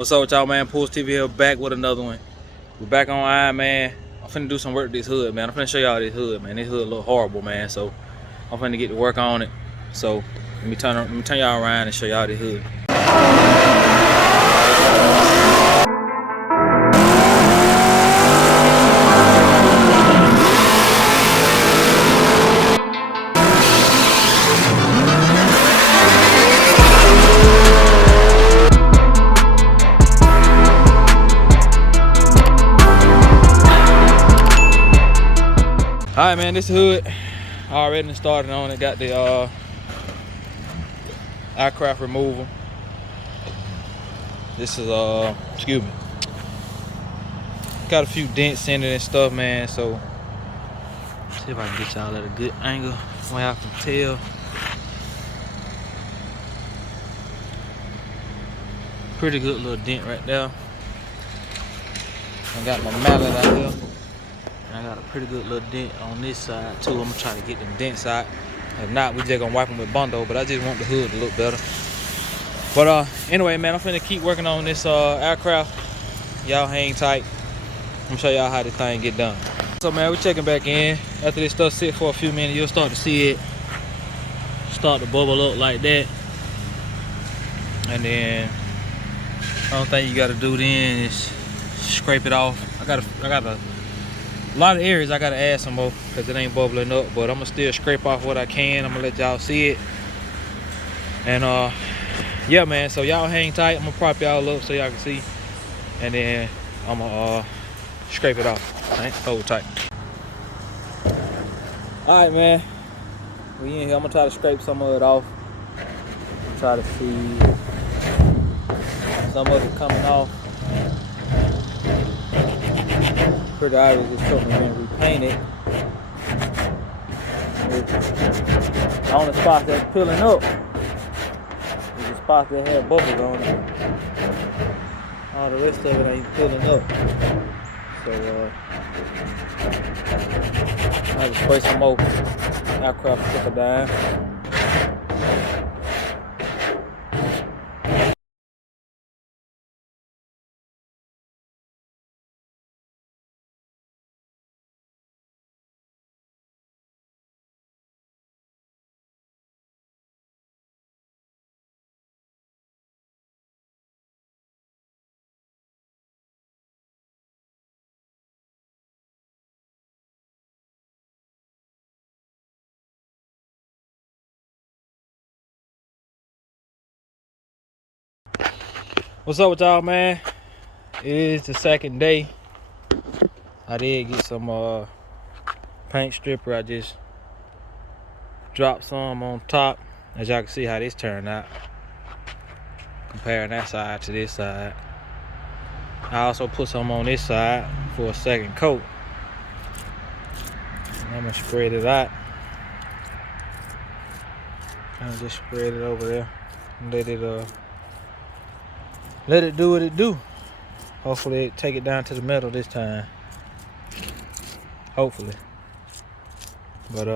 What's up with y'all, man? Pools TV here, back with another one. We're back on Iron, man. I'm finna do some work with this hood, man. I'm finna show y'all this hood, man. This hood look horrible, man. So I'm finna get to work on it. So let me turn y'all around and show y'all this hood. Alright, man, this hood already started on it. Got the aircraft removal. This is excuse me. Got a few dents in it and stuff, man. So see if I can get y'all at a good angle where y'all can tell. Pretty good little dent right there. I got my mallet out here. I got a pretty good little dent on this side too. I'm gonna try to get them dents out. If not, we just gonna wipe them with Bondo, but I just want the hood to look better. But anyway, man, I'm finna keep working on this aircraft. Y'all hang tight. I'm gonna show y'all how this thing get done. So man, we're checking back in. After this stuff sit for a few minutes, you'll start to see it start to bubble up like that. And then the only thing you gotta do then is scrape it off. I got a lot of areas I gotta add some more because it ain't bubbling up, but I'm gonna still scrape off what I can. I'm gonna let y'all see it. And yeah, man, so y'all hang tight. I'm gonna prop y'all up so y'all can see, and then I'm gonna scrape it off. All right, hold tight. All right, man, we in here. I'm gonna try to scrape some of it off. Try to see some of it coming off. Pretty obvious it's something been repainted. The only spot that's peeling up is the spot that had bubbles on it. All the rest of it ain't peeling up. So I just spray some more aircraft sticker down. What's up with y'all, man? It is the second day. I did get some paint stripper. I just dropped some on top. As y'all can see how this turned out. Comparing that side to this side. I also put some on this side for a second coat. And I'm gonna spread it out. Kind of just spread it over there and let it do what it do. Hopefully it take it down to the metal this time. Hopefully. But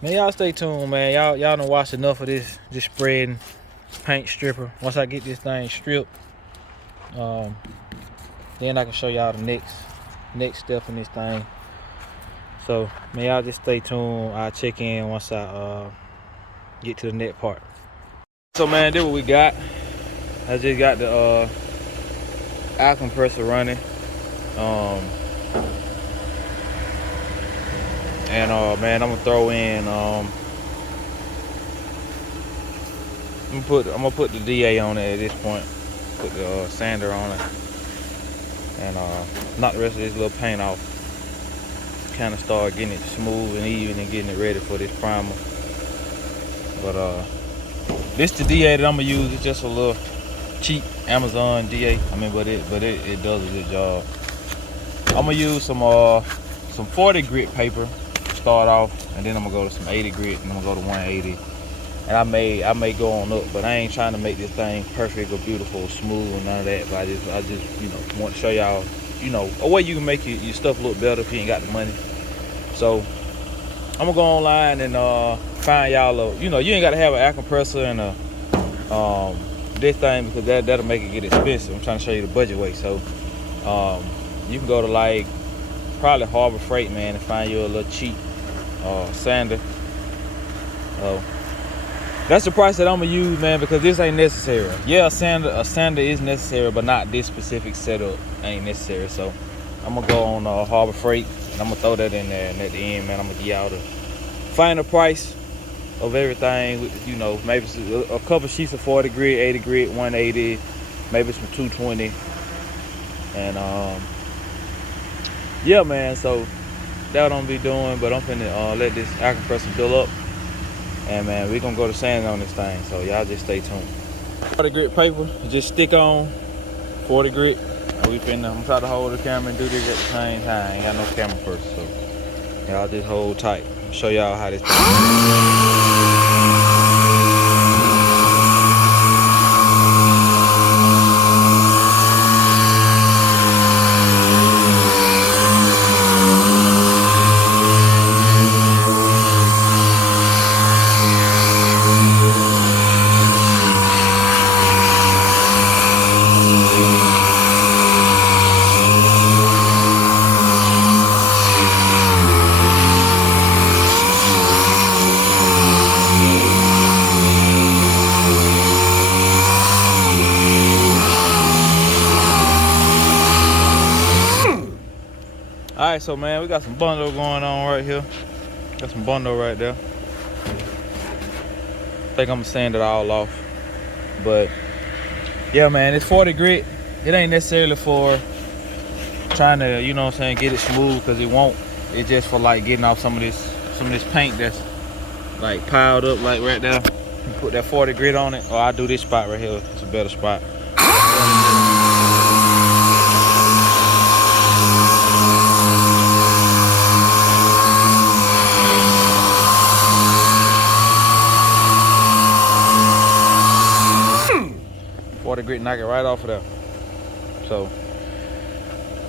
man, y'all stay tuned, man. Y'all done watch enough of this just spreading paint stripper. Once I get this thing stripped, then I can show y'all the next step in this thing. So man, y'all just stay tuned. I'll check in once I get to the next part. So man, this what we got. I just got the air compressor running. Man, I'm gonna throw in I'm gonna put the DA on it at this point. Put the sander on it. And knock the rest of this little paint off. Kinda start getting it smooth and even and getting it ready for this primer. But this the DA that I'm gonna use. It's just a little cheap Amazon DA. I mean, but it does a good job. I'm gonna use some 40 grit paper to start off, and then I'm gonna go to some 80 grit, and I'm gonna go to 180. And I may go on up, but I ain't trying to make this thing perfect or beautiful or smooth or none of that. But I just want to show y'all, a way you can make your stuff look better if you ain't got the money. So I'm gonna go online and find y'all you ain't gotta have an air compressor and a this thing because that'll make it get expensive. I'm trying to show you the budget way. So you can go to like probably Harbor Freight, man, and find you a little cheap sander. That's the price that I'm gonna use, man, because this ain't necessary. Yeah, a sander is necessary, but not this specific setup ain't necessary. So I'm gonna go on Harbor Freight and I'm gonna throw that in there, and at the end, man, I'm gonna give y'all the final price of everything. You know, maybe a couple sheets of 40 grit, 80 grit, 180, maybe some 220, and yeah, man. So that's what I'm gonna be doing, but I'm finna let this air compressor fill up, and man, we gonna go to sanding on this thing. So y'all just stay tuned. 40 grit paper, just stick on 40 grit. I'm trying to hold the camera and do this at the same time. I ain't got no camera first, so y'all just hold tight. Show y'all how this. Alright, so man, we got some bundle going on right here. Got some bundle right there. I think I'm gonna sand it all off. But yeah, man, it's 40 grit. It ain't necessarily for trying to, you know what I'm saying, get it smooth, because it won't. It's just for like getting off some of this paint that's like piled up like right there. You put that 40 grit on it, or I do this spot right here. It's a better spot. 40 grit, knock it right off of there. So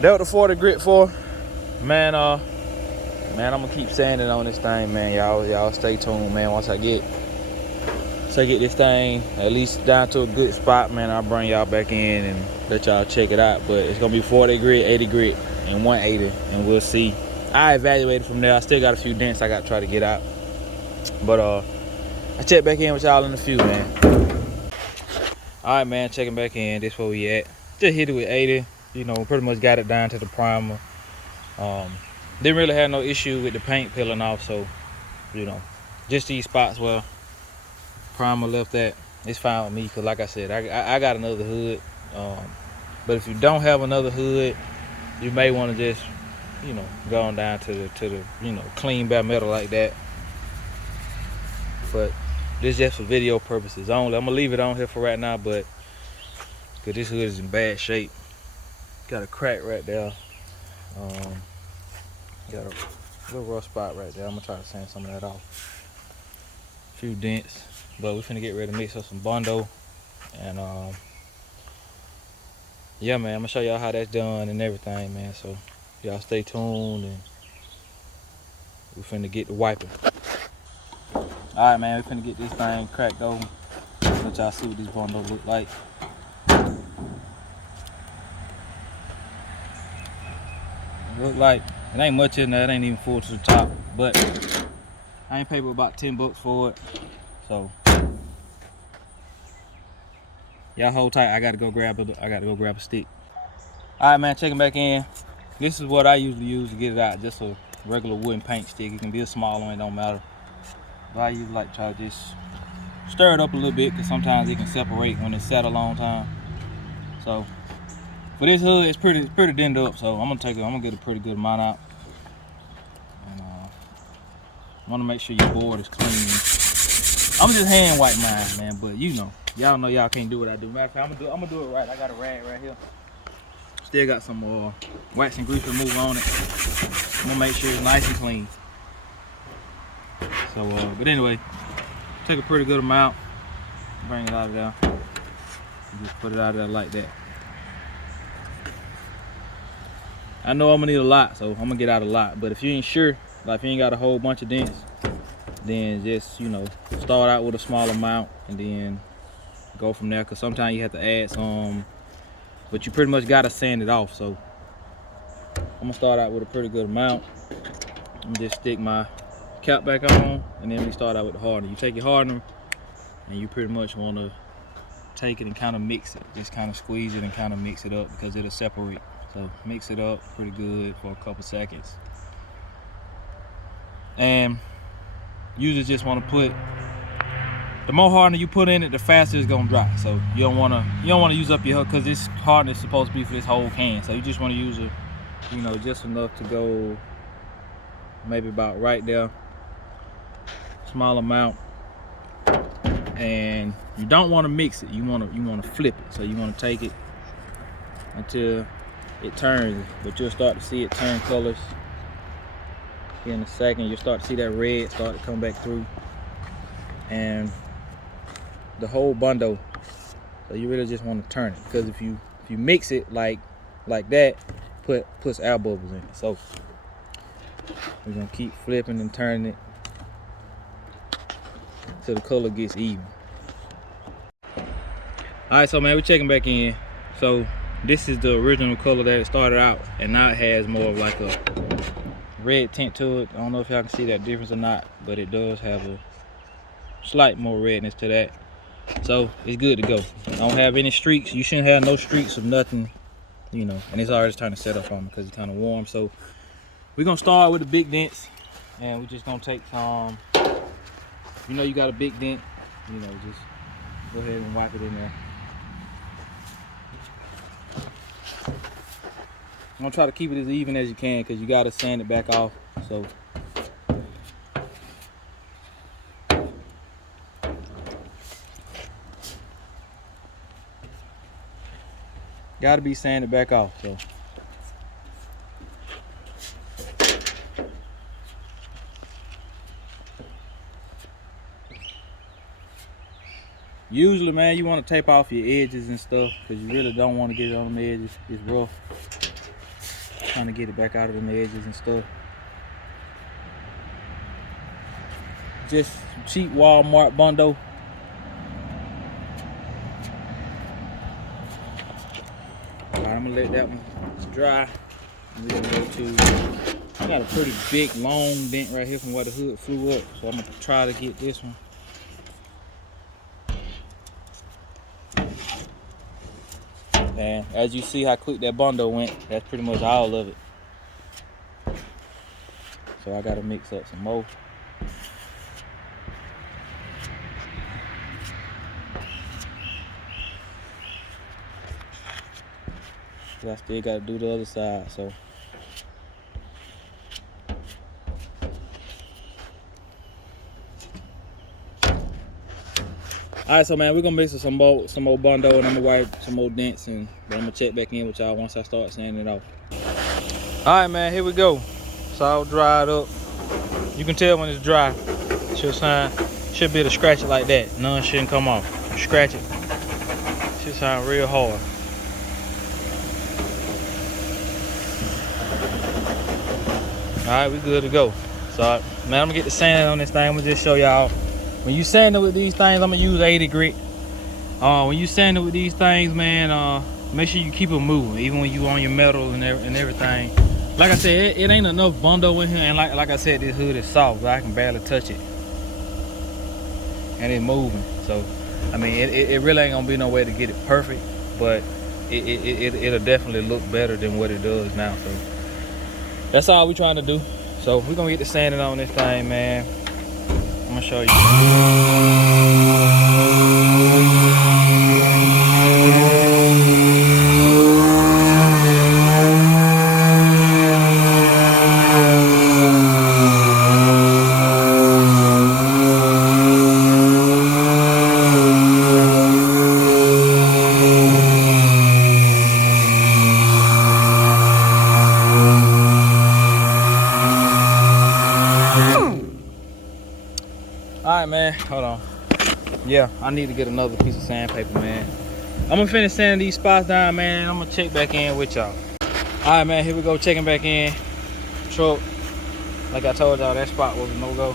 that what the 40 grit for, man. Man, I'm gonna keep sanding on this thing, man. Y'all stay tuned, man. Once I get this thing at least down to a good spot, man, I'll bring y'all back in and let y'all check it out. But it's gonna be 40 grit, 80 grit, and 180, and we'll see. I evaluate it from there. I still got a few dents I got to try to get out, but I check back in with y'all in a few, man. All right, man, checking back in. This where we at. Just hit it with 80. You know, pretty much got it down to the primer. Didn't really have no issue with the paint peeling off. So, you know, just these spots where primer left at, it's fine with me. Because like I said, I got another hood. But if you don't have another hood, you may want to just, you know, go on down to the you know, clean bare metal like that. But this is just for video purposes only. I'm gonna leave it on here for right now, but cause this hood is in bad shape. Got a crack right there. Got a little rough spot right there. I'm gonna try to sand some of that off. A few dents, but we're finna get ready to mix up some Bondo. And yeah, man, I'm gonna show y'all how that's done and everything, man. So y'all stay tuned, and we're finna get the wiping. All right, man, we're finna get this thing cracked open. Let y'all see what these bundles look like. Look like it ain't much in there. It ain't even full to the top, but I ain't paid about 10 bucks for it. So y'all hold tight. I gotta go grab a stick. All right, man, checking back in. This is what I usually use to get it out. Just a regular wooden paint stick. It can be a small one, it don't matter. But I usually like to try to just stir it up a little bit, because sometimes it can separate when it's sat a long time. So for this hood, it's pretty dented up. So I'm gonna get a pretty good amount out. And I want to make sure your board is clean. I'm just hand wipe mine, man. But you know, y'all can't do what I do. Matter of fact, I'm gonna do it right. I got a rag right here. Still got some wax and grease remover on it. I'm gonna make sure it's nice and clean. So, but anyway, take a pretty good amount, bring it out of there, just put it out of there like that. I know I'm gonna need a lot, so I'm gonna get out a lot. But if you ain't sure, like if you ain't got a whole bunch of dents, then just, you know, start out with a small amount and then go from there, because sometimes you have to add some, but you pretty much gotta sand it off. So I'm gonna start out with a pretty good amount. I'm gonna just stick my cap back on, and then we start out with the hardener. You take your hardener and you pretty much want to take it and kind of mix it, just kind of squeeze it and kind of mix it up, because it'll separate. So mix it up pretty good for a couple seconds, and usually just want to put, the more hardener you put in it, the faster it's gonna dry. So you don't want to use up your hook, because this hardener is supposed to be for this whole can. So you just want to use it, you know, just enough to go maybe about right there, small amount. And you don't want to mix it, you want to flip it. So you want to take it until it turns, but you'll start to see it turn colors here in a second. You'll start to see that red start to come back through, and the whole bundle. So you really just want to turn it, because if you mix it like that, puts air bubbles in it. So we're gonna keep flipping and turning it till the color gets even. All right, so man, we're checking back in. So this is the original color that it started out, and now it has more of like a red tint to it. I don't know if y'all can see that difference or not, but it does have a slight more redness to that. So it's good to go. I don't have any streaks. You shouldn't have no streaks of nothing, you know. And it's already trying to set up on me because it's kind of warm. So we're gonna start with the big dents, and we're just gonna take some. You know, you got a big dent, you know, just go ahead and wipe it in there. I'm gonna try to keep it as even as you can, because you gotta sand it back off. So gotta be sanded back off. So usually, man, you want to tape off your edges and stuff, because you really don't want to get it on the edges. It's rough trying to get it back out of the edges and stuff. Just cheap Walmart bundle. All right, I'm gonna let that one dry. And we're gonna go to, I got a pretty big long dent right here from where the hood flew up, so I'm gonna try to get this one. And as you see how quick that bundle went, that's pretty much all of it. So I gotta mix up some more. I still gotta do the other side, so. Alright, so man, we're gonna mix with some more bundle, and I'm gonna wipe some more dents, and then I'm gonna check back in with y'all once I start sanding it off. Alright, man, here we go. It's all dried up. You can tell when it's dry. Should be able to scratch it like that. None shouldn't come off. You scratch it, should sound real hard. Alright, we good to go. So, man, I'm gonna get the sand on this thing. I'm gonna just show y'all. When you sand it with these things, I'm gonna use 80 grit. When you sand it with these things, man, make sure you keep it moving, even when you on your metal and everything. Like I said, it ain't enough bundle in here, and like I said, this hood is soft, but I can barely touch it, and it's moving. So, I mean, it really ain't gonna be no way to get it perfect, but it'll definitely look better than what it does now. So that's all we trying to do. So we're gonna get the sanding on this thing, man. I'm gonna show you. Alright, man, hold on. Yeah, I need to get another piece of sandpaper, man. I'm gonna finish sanding these spots down, man. I'm gonna check back in with y'all. Alright, man, here we go, checking back in. Truck, like I told y'all, that spot was a no-go.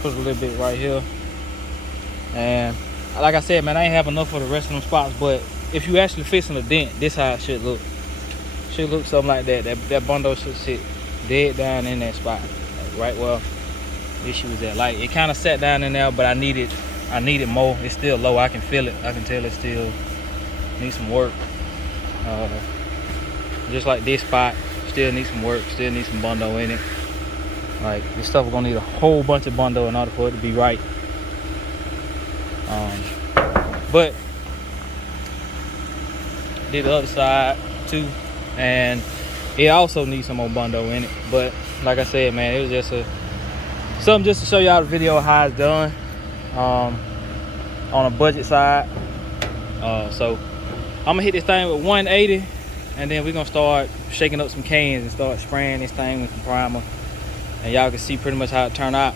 Put a little bit right here. And like I said, man, I ain't have enough for the rest of them spots, but if you actually fixing a dent, this how it should look. Should look something like that. That bundle should sit dead down in that spot, like right where the issue was at. Like it kind of sat down in there, but I needed more. It's still low. I can feel it. I can tell it still needs some work. Just like this spot, still needs some work. Still needs some bundle in it. Like this stuff is gonna need a whole bunch of bundle in order for it to be right. But did the other side too, and it also needs some more bundle in it. But like I said, man, it was just something just to show y'all the video of how it's done on a budget side. So I'm gonna hit this thing with 180, and then we're gonna start shaking up some cans and start spraying this thing with some primer, and y'all can see pretty much how it turned out.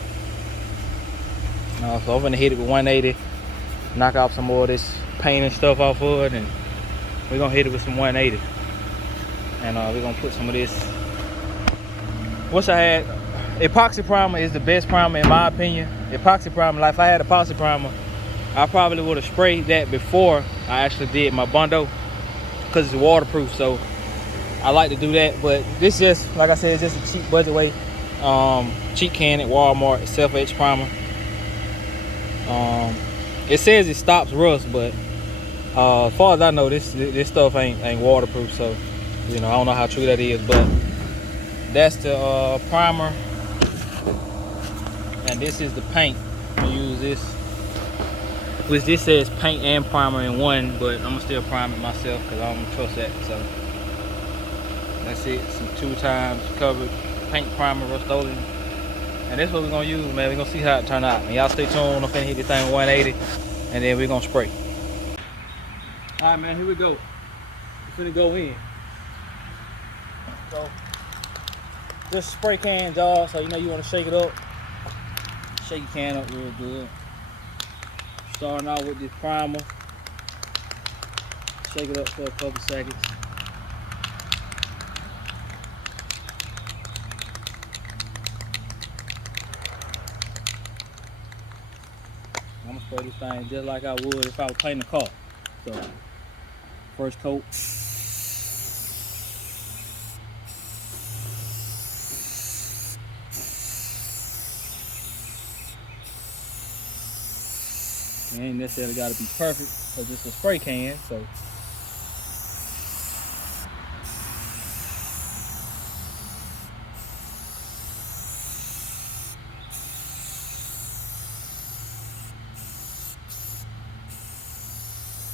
So I'm gonna hit it with 180, knock off some more of this paint and stuff off of it, and we're gonna hit it with some 180, and we're gonna put some of this. What's I had? Epoxy primer is the best primer in my opinion. Epoxy primer, like if I had epoxy primer, I probably would have sprayed that before I actually did my bundle, because it's waterproof. So I like to do that, but this just, like I said, it's just a cheap budget way. Cheap can at Walmart, self-etch primer. It says it stops rust, but as far as I know, this stuff ain't waterproof. So you know, I don't know how true that is, but that's the primer, and this is the paint. We use this, which this says paint and primer in one, but I'm gonna still prime it myself because I don't trust that. So that's it. Some 2 times covered paint, primer, Rust-Oleum, and that's what we're gonna use, man. We're gonna see how it turn out, and y'all stay tuned. I'm finna hit this thing with 180, and then we're gonna spray. All right, man, here we go. We're finna go in. So just spray can jar, so you know you want to shake it up. Shake your can up real good. Starting out with this primer. Shake it up for a couple seconds. I'm gonna spray this thing just like I would if I was painting a car. So first coat. It ain't necessarily got to be perfect because it's a spray can, so.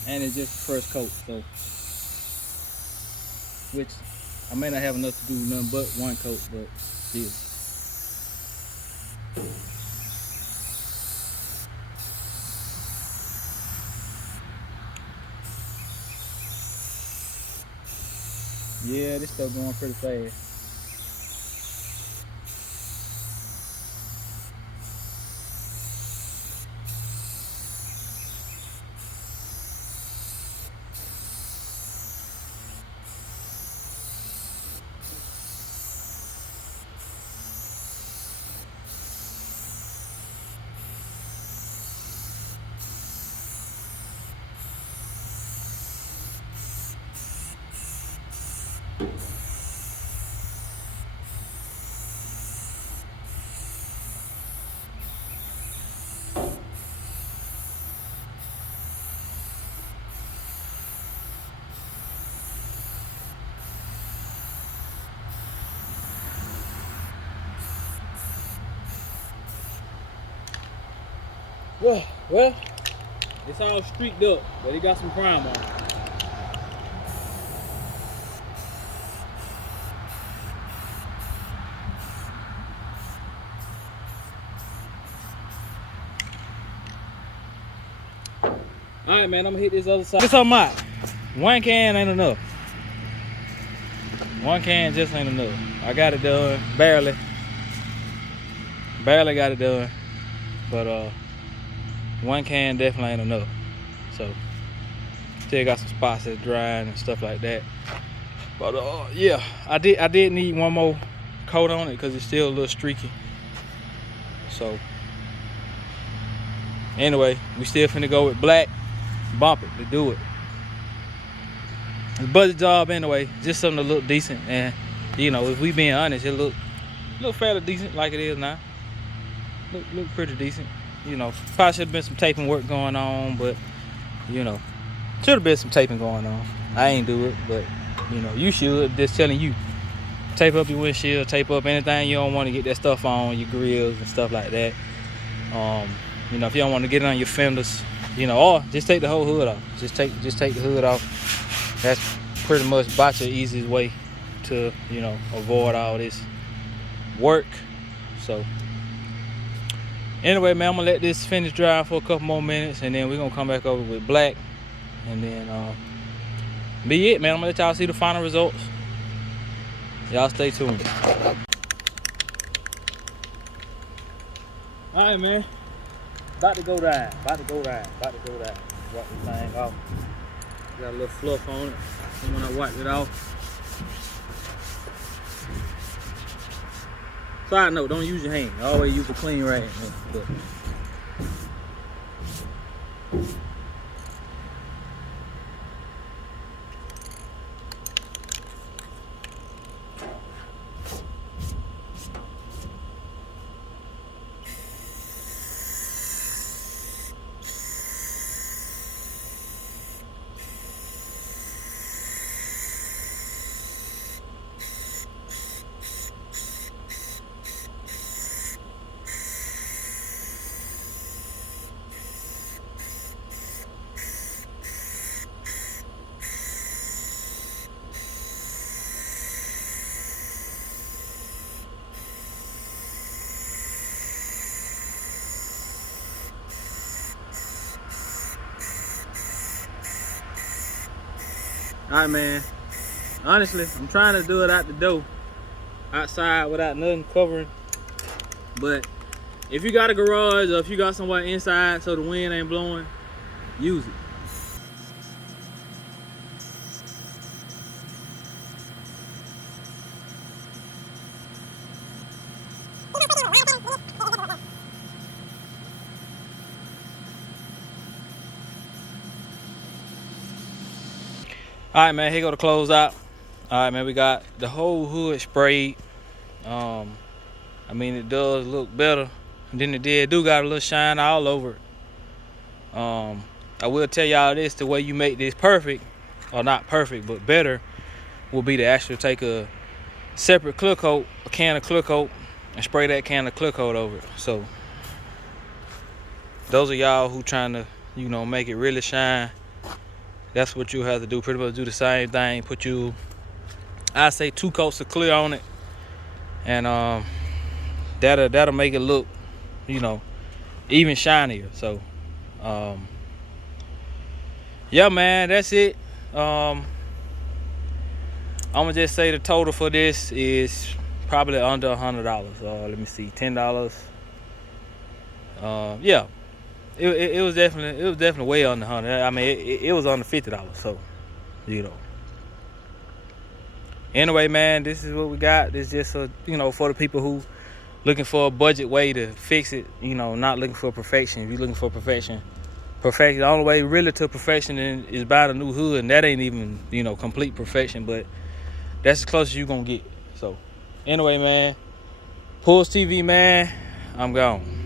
And it's just the first coat, so. Which I may not have enough to do nothing but one coat, but still. Yeah, this stuff going pretty fast. Well, it's all streaked up, but it got some primer on it. All right, man, I'm gonna hit this other side. This on my one can ain't enough. One can just ain't enough. I got it done, barely got it done, but one can definitely ain't enough. So still got some spots that's drying and stuff like that. But yeah, I did need one more coat on it because it's still a little streaky. So Anyway, we still finna go with black. Bump it to do it. It's a budget job anyway, just something to look decent. And you know, if we being honest, it look fairly decent like it is now. Look pretty decent. You know, probably should have been some taping work going on, but you know, should have been some taping going on. I ain't do it, but you know, you should. Just telling you, tape up your windshield, tape up anything you don't want to get that stuff on your grills and stuff like that. You know, if you don't want to get it on your fenders, you know, or just take the whole hood off. Just take the hood off. That's pretty much about your easiest way to, you know, avoid all this work. So anyway, man, I'm gonna let this finish dry for a couple more minutes, and then we're gonna come back over with black, and then be it, man. I'm gonna let y'all see the final results. Y'all stay tuned. All right, man. About to go ride. Wipe this thing off. Got a little fluff on it. And when I wipe it off. Side note, don't use your hand. Always use a clean rag. But alright, man. Honestly, I'm trying to do it out the door, outside without nothing covering. But if you got a garage or if you got somewhere inside so the wind ain't blowing, use it. All right, man, here go the close out. All right, man, we got the whole hood sprayed. I mean, it does look better than it did. It do got a little shine all over it. I will tell y'all this, the way you make this perfect, or not perfect, but better, will be to actually take a separate clear coat, a can of clear coat, and spray that can of clear coat over it. So those of y'all who trying to, you know, make it really shine, that's what you have to do. Pretty much do the same thing. Put you, I say 2 coats of clear on it, and that'll make it look, you know, even shinier. So yeah, man, that's it. I'm gonna just say the total for this is probably under $100. Let me see, $10. Yeah, it was definitely way under 100. I mean, it was under $50. So, you know. Anyway, man, this is what we got. This is just you know, for the people who looking for a budget way to fix it. You know, not looking for perfection. If you're looking for perfection, the only way really to perfection is buying a new hood, and that ain't even, you know, complete perfection, but that's as close as you gonna get. So anyway, man, Pulse TV, man, I'm gone.